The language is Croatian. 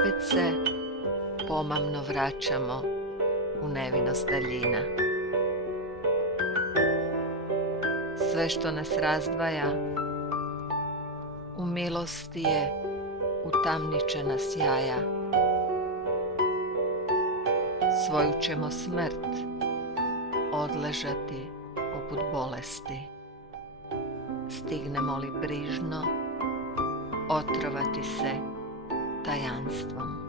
opet se pomamno vraćamo u nevinost daljina. Sve što nas razdvaja u milosti je utamničena sjaja. Svoju ćemo smrt odležati poput bolesti. Stignemo li brižno otrovati se tajanstvom.